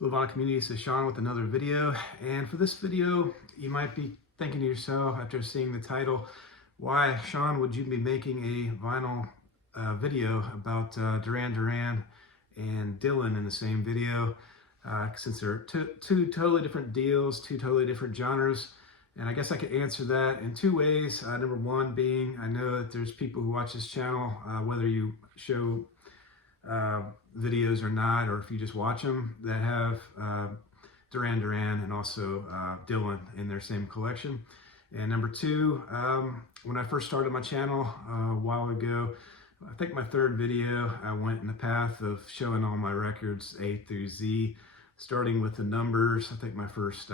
Vinylcommunity, this is Shawn with another video. And for this video, you might be thinking to yourself after seeing the title, why, Shawn, would you be making a vinyl video about Duran Duran and Dylan in the same video? Since they're two totally different deals, two totally different genres. And I guess I could answer that in two ways. Number one being, I know that there's people who watch this channel, whether you show videos or not, or if you just watch them, that have Duran Duran and also Dylan in their same collection. And number two, when I first started my channel a while ago, I think my third video, I went in the path of showing all my records A through Z, starting with the numbers. I think my first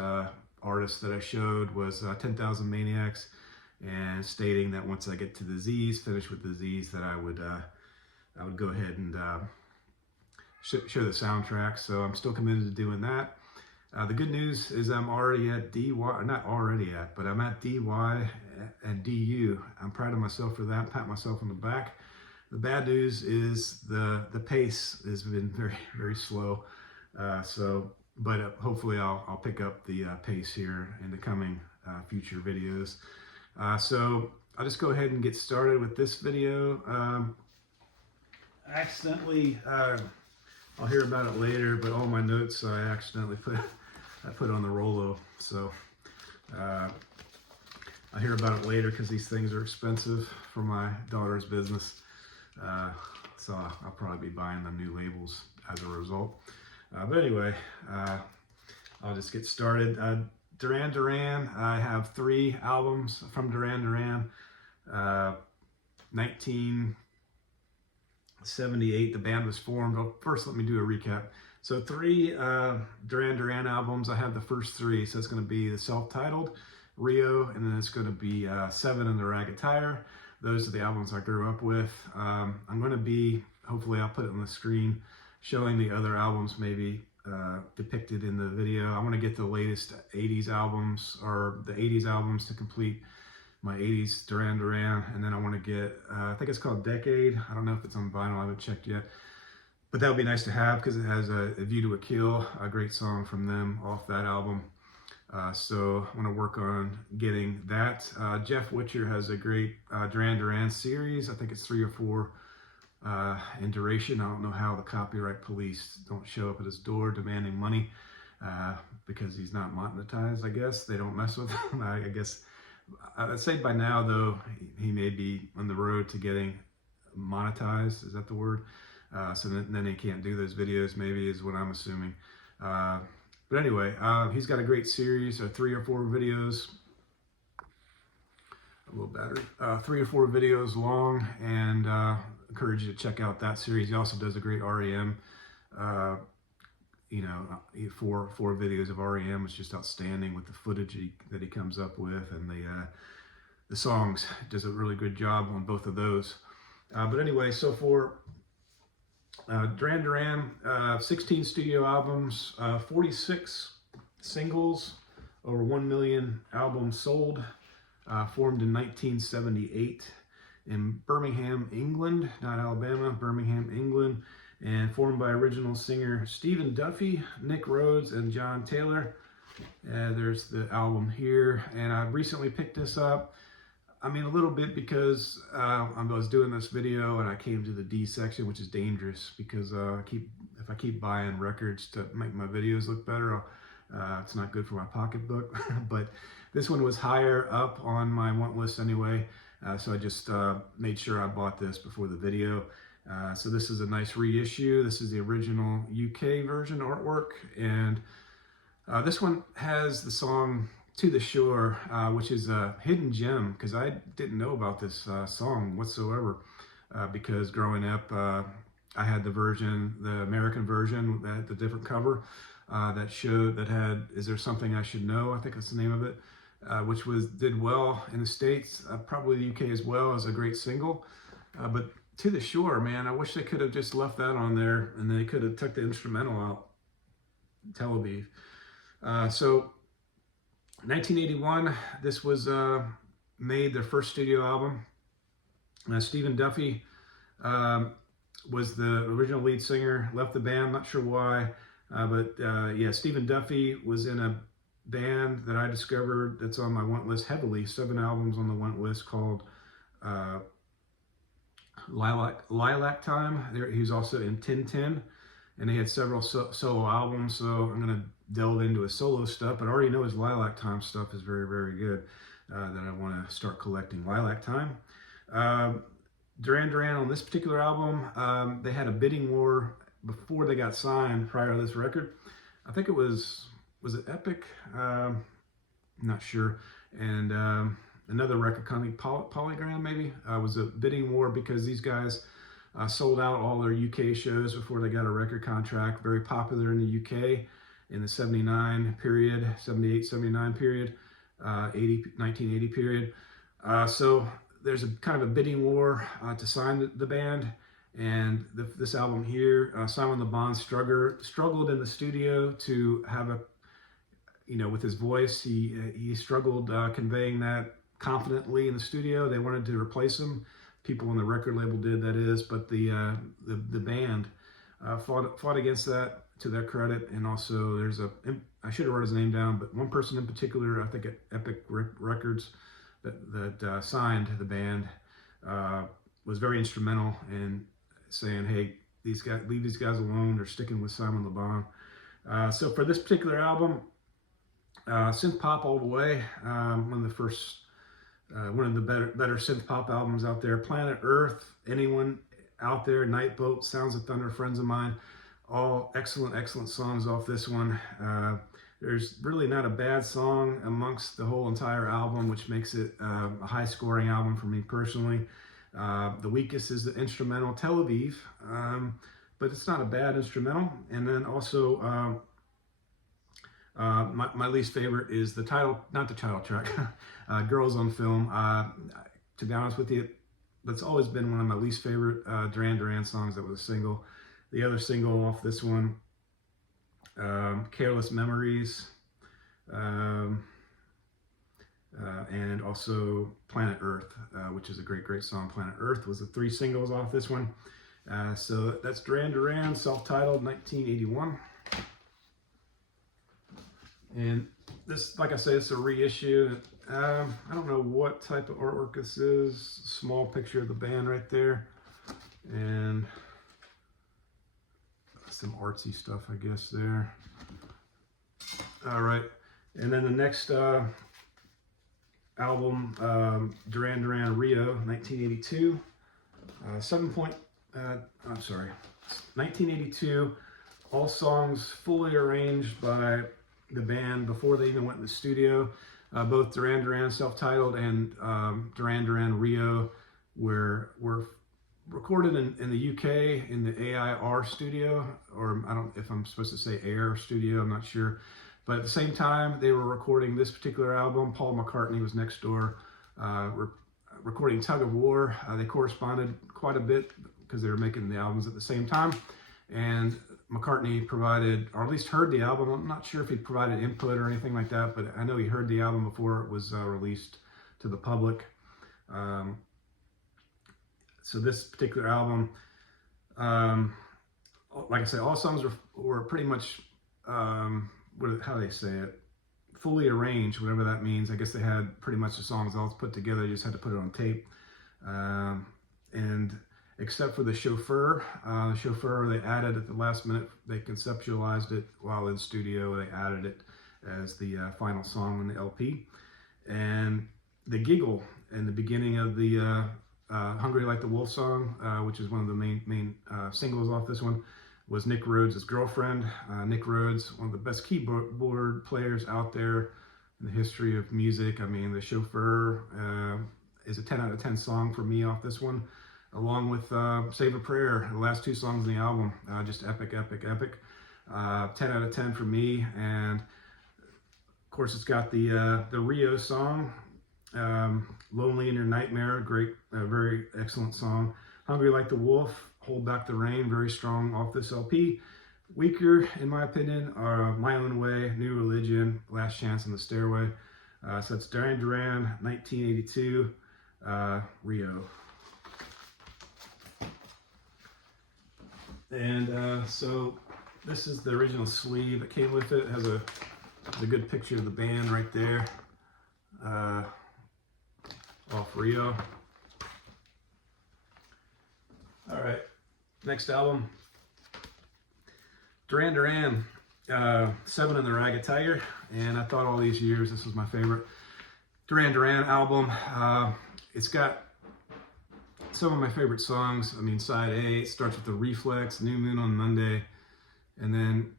artist that I showed was 10,000 Maniacs, and stating that once I get to the Z's, finish with the Z's, that I would go ahead and show the soundtrack. So I'm still committed to doing that. The good news is I'm already at DY, not already at, but I'm at DY and DU. I'm proud of myself for that, pat myself on the back. The bad news is the pace has been very, very slow. But hopefully I'll pick up the pace here in the coming future videos. So I'll just go ahead and get started with this video. Accidentally, I'll hear about it later, but all my notes I accidentally put on the Rolo. So I'll hear about it later because these things are expensive for my daughter's business. So I'll probably be buying them new labels as a result. But anyway, I'll just get started. Duran Duran, I have 3 albums from Duran Duran. 1978, the band was formed. Oh, first, let me do a recap. So 3 Duran Duran albums. I have the first 3. So it's going to be the self-titled, Rio, and then it's going to be 7 in the Ragged Tire. Those are the albums I grew up with. I'm going to be, hopefully I'll put it on the screen, showing the other albums maybe depicted in the video. I want to get the latest 80s albums, or the 80s albums, to complete my 80s Duran Duran. And then I want to get, I think it's called Decade. I don't know if it's on vinyl, I haven't checked yet. But that would be nice to have because it has a View to a Kill, a great song from them off that album. So I want to work on getting that. Jeff Witcher has a great Duran Duran series. I think it's 3 or 4 in duration. I don't know how the copyright police don't show up at his door demanding money because he's not monetized, I guess. They don't mess with him. I guess I'd say by now, though, he may be on the road to getting monetized. Is that the word? So then he can't do those videos, maybe, is what I'm assuming. But anyway, he's got a great series of 3 or 4 videos. A little battery. 3 or 4 videos long, and encourage you to check out that series. He also does a great REM. 4 videos of REM. It's just outstanding with the footage that he comes up with, and the songs. Does a really good job on both of those. But anyway, so for Duran Duran, 16 studio albums, 46 singles, over 1 million albums sold. Formed in 1978 in Birmingham, England, not Alabama, Birmingham, England, and formed by original singer Stephen Duffy, Nick Rhodes, and John Taylor. There's the album here, and I recently picked this up. I mean, a little bit because I was doing this video and I came to the D section, which is dangerous because if I keep buying records to make my videos look better, it's not good for my pocketbook. But this one was higher up on my want list anyway, so I just made sure I bought this before the video. So this is a nice reissue. This is the original UK version artwork, and this one has the song To the Shore, which is a hidden gem because I didn't know about this song whatsoever, because growing up I had the version, the American version, that had the different cover that had Is There Something I Should Know, I think that's the name of it, which did well in the States, probably the UK as well, as a great single. But To the Shore, man, I wish they could have just left that on there, and they could have took the instrumental out, Tel Aviv. So 1981, this was made, their first studio album. Stephen Duffy was the original lead singer, left the band, not sure why. Yeah, Stephen Duffy was in a band that I discovered that's on my want list heavily, 7 albums on the want list, called uh, Lilac Time. He was also in Tintin, and he had several solo albums, so I'm going to delve into his solo stuff, but I already know his Lilac Time stuff is very, very good, that I want to start collecting. Lilac Time. Duran Duran, on this particular album, they had a bidding war before they got signed prior to this record. I think it was it Epic? Not sure. And another record company, Polygram maybe, was a bidding war because these guys sold out all their UK shows before they got a record contract. Very popular in the UK in the 79 period, 78, 79 period, 1980 period. So there's a kind of a bidding war to sign the band. And this album here, Simon Le Bon struggled in the studio to have a, with his voice, he struggled conveying that confidently in the studio. They wanted to replace him. People on the record label did, that is, but the band fought against that, to their credit. And also there's I should have wrote his name down, but one person in particular, I think at Epic Records, that signed the band, was very instrumental in saying, hey, leave these guys alone. They're sticking with Simon Le Bon. So for this particular album, synth pop all the way. One of the better synth pop albums out there. Planet Earth, anyone out there, Night Boat, Sounds of Thunder, Friends of Mine, all excellent songs off this one. There's really not a bad song amongst the whole entire album, which makes it a high scoring album for me personally. The weakest is the instrumental, Tel Aviv, but it's not a bad instrumental. And then also my least favorite is not the title track, Girls on Film. To be honest with you, that's always been one of my least favorite Duran Duran songs that was a single. The other single off this one, Careless Memories, and also Planet Earth, which is a great song. Planet Earth was the 3 singles off this one. So that's Duran Duran, self-titled, 1981. And this, like I said, it's a reissue. I don't know what type of artwork this is. Small picture of the band right there. And some artsy stuff, I guess, there. All right. And then the next album, Duran Duran Rio, 1982. 1982. All songs fully arranged by the band before they even went in the studio. Both Duran Duran self-titled and Duran Duran Rio were recorded in the UK in the AIR studio, or I don't know if I'm supposed to say AIR studio, I'm not sure. But at the same time they were recording this particular album, Paul McCartney was next door recording Tug of War. They corresponded quite a bit because they were making the albums at the same time. And McCartney provided, or at least heard the album. I'm not sure if he provided input or anything like that, but I know he heard the album before it was released to the public. So this particular album, like I said, all songs were pretty much, how do they say it? Fully arranged, whatever that means. I guess they had pretty much the songs all put together. They just had to put it on tape. And except for the chauffeur, they added at the last minute. They conceptualized it while in studio. They added it as the final song on the LP. And the giggle in the beginning of the Hungry Like the Wolf song, which is one of the main singles off this one, was Nick Rhodes' girlfriend. Nick Rhodes, one of the best keyboard players out there in the history of music. I mean, the chauffeur is a 10 out of 10 song for me off this one, along with Save a Prayer, the last 2 songs in the album. Just epic. 10 out of 10 for me. And of course, it's got the Rio song, Lonely in Your Nightmare, great, very excellent song. Hungry Like the Wolf, Hold Back the Rain, very strong off this LP. Weaker, in my opinion, are My Own Way, New Religion, Last Chance on the Stairway. So it's Duran Duran, 1982, Rio. And so this is the original sleeve that came with it. It has a good picture of the band right there, off Rio. All right, next album, Duran Duran, Seven and the Ragged Tiger. And I thought all these years this was my favorite Duran Duran album. It's got some of my favorite songs. I mean, side A, it starts with the Reflex, New Moon on Monday. And then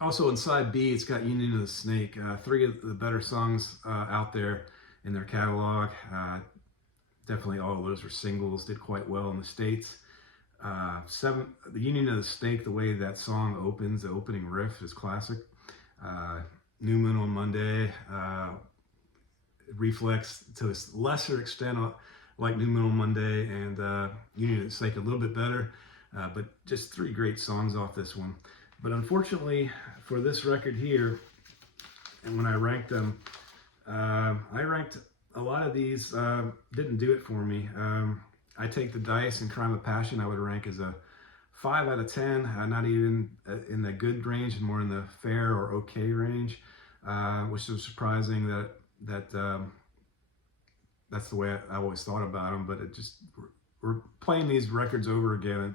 also in side B, it's got Union of the Snake. Three of the better songs out there in their catalog. Definitely all of those were singles, did quite well in the States. The Union of the Snake, the way that song opens, the opening riff is classic. New Moon on Monday, Reflex to a lesser extent like New Moon on Monday, and Union of the Snake a little bit better, but just three great songs off this one. But unfortunately for this record here, and when I ranked them, I ranked a lot of these, didn't do it for me. I Take the Dice and Crime of Passion I would rank as a 5 out of 10, not even in the good range, more in the fair or okay range, which was surprising that that's the way I always thought about them. But it just, we're playing these records over again and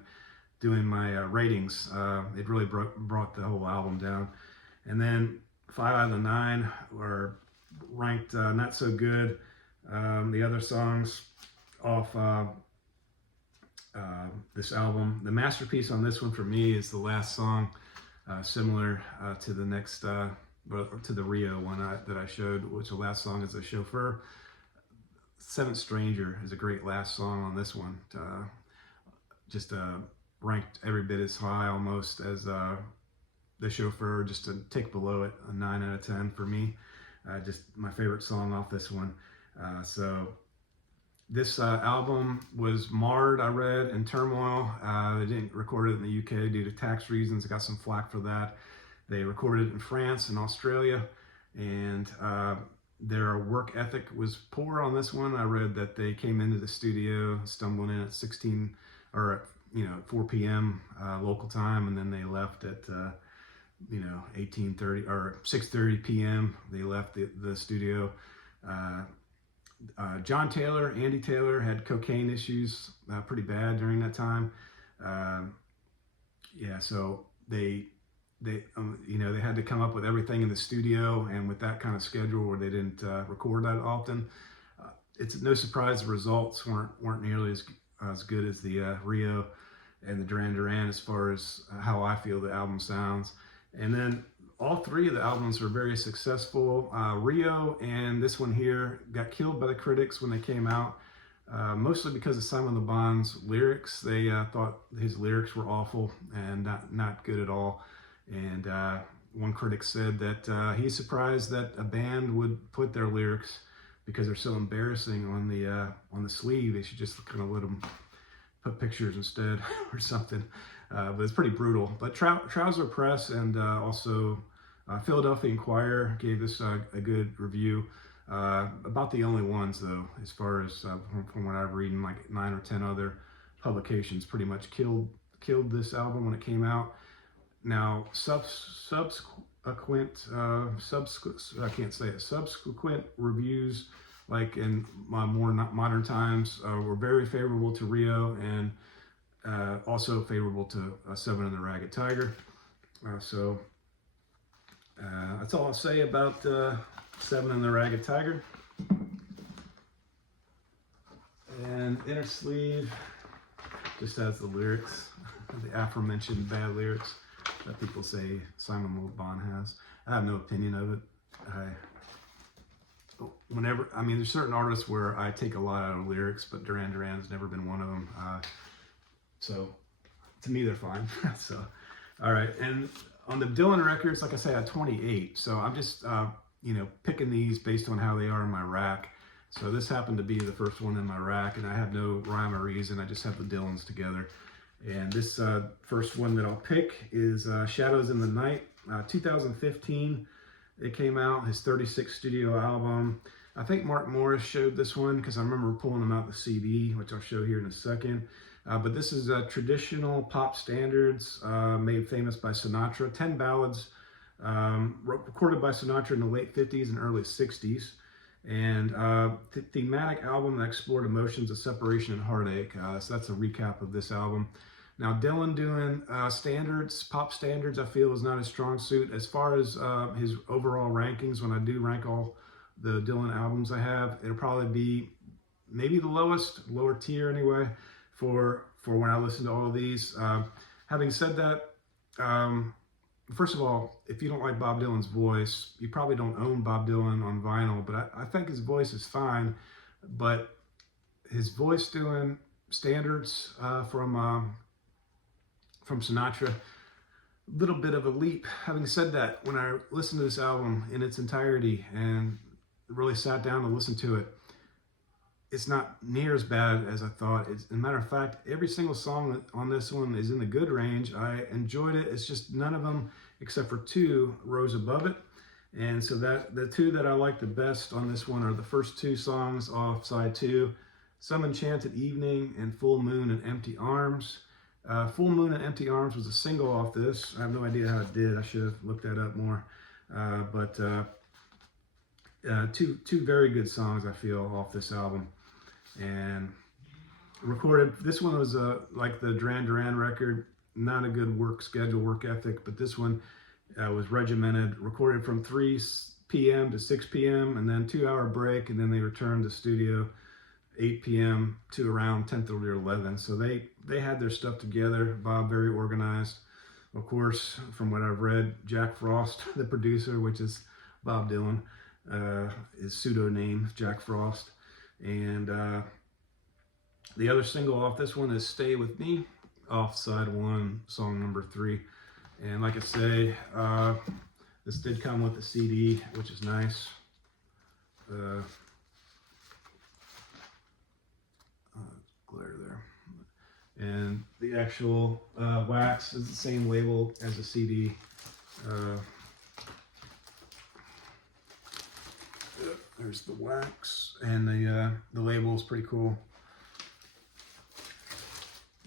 doing my ratings. It really brought the whole album down. And then 5 out of the 9 were ranked not so good. The other songs off this album, the masterpiece on this one for me is the last song, similar to the next, to the Rio one that I showed, which the last song is The Chauffeur. Seventh Stranger is a great last song on this one. Just ranked every bit as high almost as The Chauffeur, just a tick below it, a 9 out of 10 for me. Just my favorite song off this one. So this album was marred, I read, in turmoil. They didn't record it in the UK due to tax reasons. I got some flack for that. They recorded it in France and Australia, and their work ethic was poor on this one. I read that they came into the studio stumbling in at 4 p.m. Local time, and then they left at 18:30 or 6:30 p.m. They left the studio. Andy Taylor had cocaine issues pretty bad during that time. So they had to come up with everything in the studio, and with that kind of schedule where they didn't record that often, it's no surprise the results weren't nearly as good as the Rio and the Duran Duran as far as how I feel the album sounds. And then all three of the albums were very successful. Rio and this one here got killed by the critics when they came out, mostly because of Simon Le Bon's lyrics. They thought his lyrics were awful and not good at all. And one critic said that he's surprised that a band would put their lyrics, because they're so embarrassing, on the sleeve. They should just kind of let them put pictures instead or something. But it's pretty brutal. But Trouser Press and also Philadelphia Inquirer gave this a good review. About the only ones, though, as far as from what I've read, like 9 or 10 other publications pretty much killed this album when it came out. Now, subsequent reviews, like in more modern times, were very favorable to Rio, and also favorable to Seven and the Ragged Tiger. So that's all I'll say about Seven and the Ragged Tiger. And inner sleeve just has the lyrics, the aforementioned bad lyrics that people say Simon Le Bon has. I have no opinion of it. There's certain artists where I take a lot out of lyrics, but Duran Duran's never been one of them. So to me, they're fine. So, all right. And on the Dylan records, like I say, I had 28. So I'm just, picking these based on how they are in my rack. So this happened to be the first one in my rack, and I have no rhyme or reason. I just have the Dylans together. And this first one that I'll pick is Shadows in the Night, 2015. It came out, his 36th studio album. I think Mark Morris showed this one because I remember pulling him out the CD, which I'll show here in a second. But this is traditional pop standards made famous by Sinatra. 10 ballads recorded by Sinatra in the late 50s and early 60s. And thematic album that explored emotions of separation and heartache. So that's a recap of this album. Now, Dylan doing standards, pop standards, I feel is not his strong suit. As far as his overall rankings, when I do rank all the Dylan albums I have, it'll probably be maybe the lower tier anyway, for when I listen to all of these. Having said that, first of all, if you don't like Bob Dylan's voice, you probably don't own Bob Dylan on vinyl, but I think his voice is fine. But his voice doing standards from Sinatra, a little bit of a leap. Having said that, when I listened to this album in its entirety and really sat down to listen to it, it's not near as bad as I thought. As a matter of fact, every single song on this one is in the good range. I enjoyed it. It's just none of them, except for two, rose above it. And so that the two that I like the best on this one are the first two songs off side 2, Some Enchanted Evening and Full Moon and Empty Arms. Full Moon and Empty Arms was a single off this. I have no idea how it did. I should have looked that up more. But two very good songs, I feel, off this album. And recorded, this one was like the Duran Duran record, not a good work schedule, work ethic, but this one was regimented, recorded from 3 p.m. to 6 p.m. and then 2-hour break, and then they returned to studio 8 p.m. to around 10:30 or 11. So they had their stuff together. Bob, very organized. Of course, from what I've read, Jack Frost, the producer, which is Bob Dylan, his pseudonym, Jack Frost. And the other single off this one is Stay With Me, off side 1, song number 3. And like I say, this did come with a CD, which is nice. Glare there. And the actual wax is the same label as the CD. There's the wax, and the label is pretty cool.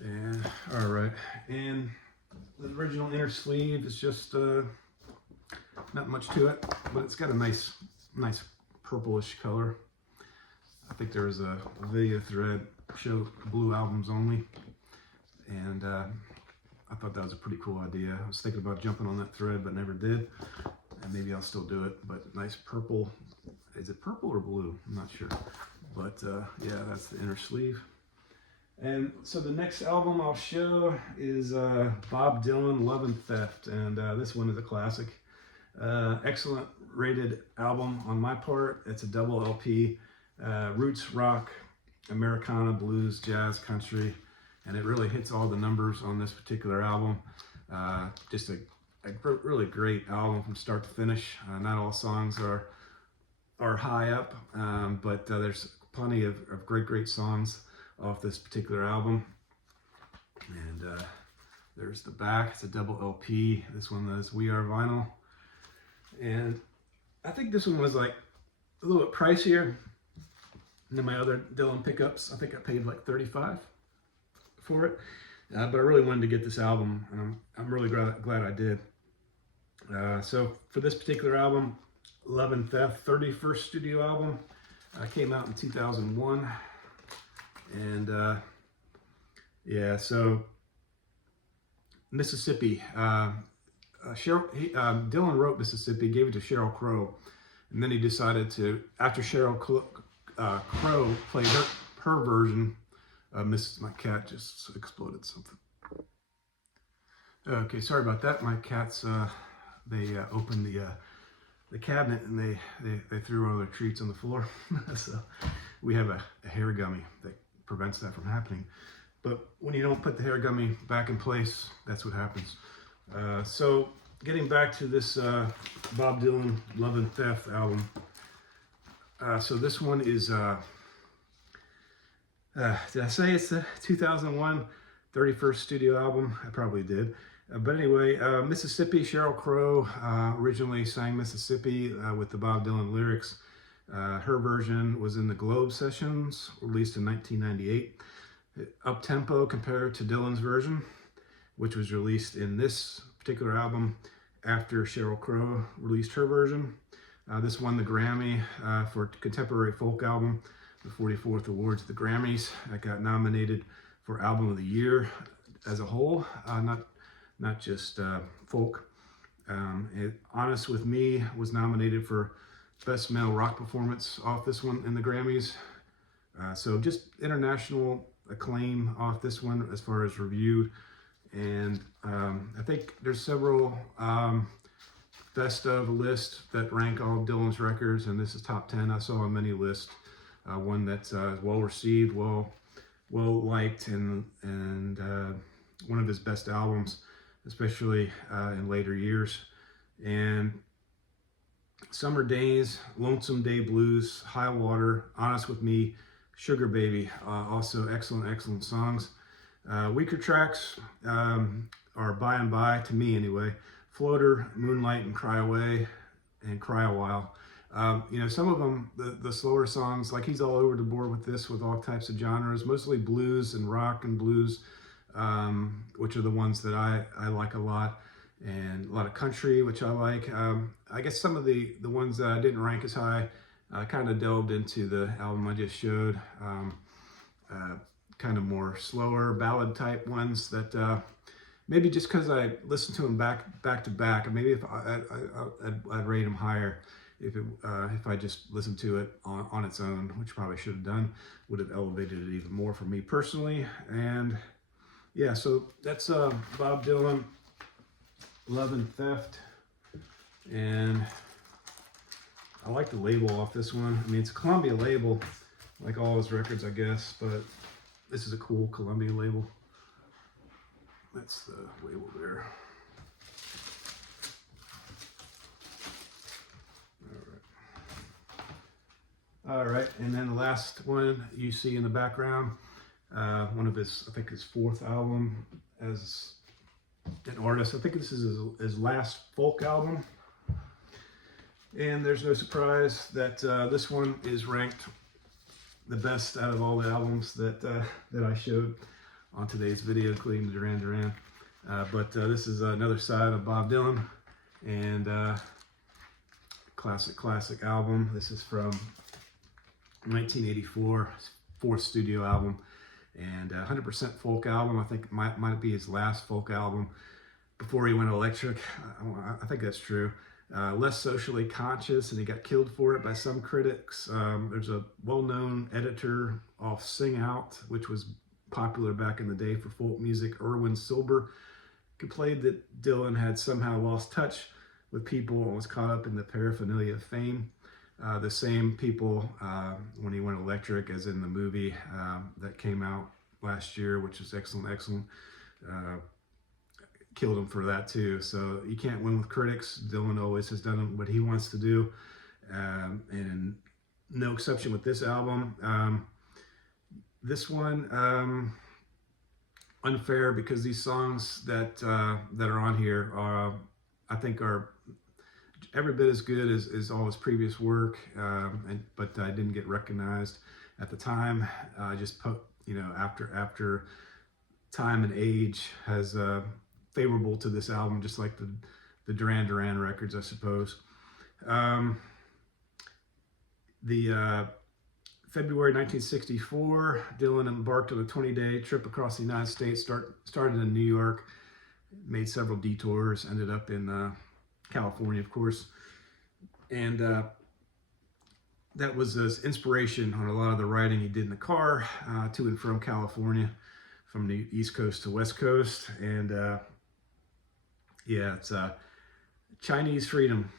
And all right, and the original inner sleeve is just not much to it, but it's got a nice purplish color. I think there was a video thread show blue albums only, and I thought that was a pretty cool idea. I was thinking about jumping on that thread, but never did. And maybe I'll still do it. But nice purple. Is it purple or blue? I'm not sure. But yeah, that's the inner sleeve. And so the next album I'll show is Bob Dylan, Love and Theft. And this one is a classic. Excellent rated album on my part. It's a double LP. Roots, rock, Americana, blues, jazz, country. And it really hits all the numbers on this particular album. Just a really great album from start to finish. Not all songs are high up, but there's plenty of great songs off this particular album. And there's the back. It's a double LP. This one is We Are Vinyl. And I think this one was like a little bit pricier than my other Dylan pickups. I think I paid like $35 for it. But I really wanted to get this album, and I'm really glad I did. So for this particular album, Love and Theft, 31st studio album, came out in 2001. And yeah, so Mississippi. Dylan wrote Mississippi, gave it to Sheryl Crow, and then he decided to, after Sheryl Crow played her version of my cat just exploded something. Okay, sorry about that. My cats, they opened the cabinet and they threw all their treats on the floor. So we have a hair gummy that prevents that from happening. But when you don't put the hair gummy back in place, that's what happens. So getting back to this Bob Dylan Love and Theft album. So this one is, did I say it's the 2001 31st studio album? I probably did. But anyway, Mississippi, Sheryl Crow originally sang Mississippi with the Bob Dylan lyrics. Her version was in the Globe Sessions, released in 1998. up-tempo compared to Dylan's version, which was released in this particular album after Sheryl Crow released her version. This won the Grammy for Contemporary Folk Album, the 44th Awards of the Grammys. I got nominated for Album of the Year as a whole, not just folk. Honest With Me was nominated for Best Male Rock Performance off this one in the Grammys. So just international acclaim off this one as far as reviewed. And I think there's several best of lists that rank all of Dylan's records, and this is top 10. I saw on many lists one that's well received, well liked, and one of his best albums, especially in later years. And Summer Days, Lonesome Day Blues, High Water, Honest With Me, Sugar Baby, also excellent songs. Weaker tracks are By and By, to me anyway, Floater, Moonlight, and Cry Away, and Cry a While. You know, some of them, the slower songs, like he's all over the board with this, with all types of genres, mostly blues and rock and blues, which are the ones that I like a lot, and a lot of country, which I like. I guess some of the ones that I didn't rank as high, I kind of delved into the album I just showed, kind of more slower ballad type ones that maybe just because I listened to them back to back, maybe if I'd rate them higher if I just listened to it on its own, which probably should have done, would have elevated it even more for me personally. And yeah, so that's Bob Dylan, Love and Theft. And I like the label off this one. I mean, it's a Columbia label, like all his records, I guess, but this is a cool Columbia label. That's the label there. All right, and then the last one you see in the background, one of his, I think his fourth album as an artist. I think this is his last folk album. And there's no surprise that this one is ranked the best out of all the albums that I showed on today's video, including the Duran Duran. But this is another side of Bob Dylan, and classic album. This is from 1984, his fourth studio album, and 100% folk album. I think it might be his last folk album before he went electric. I think that's true. Less socially conscious, and he got killed for it by some critics. There's a well-known editor off Sing Out, which was popular back in the day for folk music, Erwin Silber, complained that Dylan had somehow lost touch with people and was caught up in the paraphernalia of fame. The same people, when he went electric, as in the movie that came out last year, which is excellent, killed him for that too. So you can't win with critics. Dylan always has done what he wants to do, and no exception with this album. This one, unfair, because these songs that are on here are, I think, are every bit as good as all his previous work, but I didn't get recognized at the time. Just after time and age has favorable to this album, just like the Duran Duran records, I suppose. February 1964, Dylan embarked on a 20-day trip across the United States. Started in New York, made several detours, ended up in California, of course, and that was his inspiration on a lot of the writing he did in the car to and from California, from the East Coast to West Coast. And yeah, it's Chinese freedom,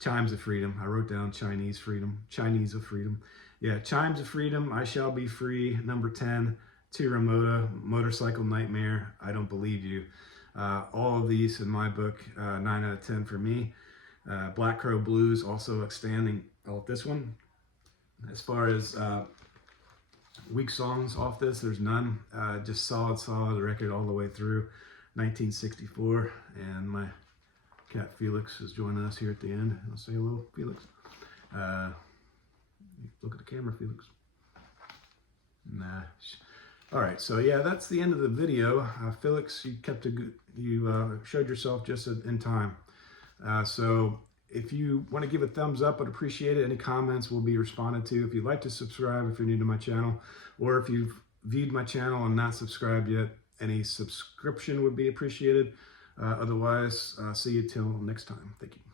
chimes of freedom. I wrote down Chinese freedom, Chinese of freedom. Yeah, chimes of freedom, I shall be free. Number 10, Tiramoda, Motorcycle Nightmare, I don't believe you. All of these in my book, 9 out of 10 for me. Black Crow Blues, also outstanding off this one. As far as weak songs off this, there's none. Just solid record all the way through. 1964, and my cat Felix is joining us here at the end. I'll say hello, Felix. Look at the camera, Felix. Nah. All right, so yeah, that's the end of the video. Felix, you kept a good, you showed yourself just in time. So if you want to give a thumbs up, I'd appreciate it. Any comments will be responded to. If you'd like to subscribe, if you're new to my channel, or if you've viewed my channel and not subscribed yet, any subscription would be appreciated. Otherwise, see you till next time. Thank you.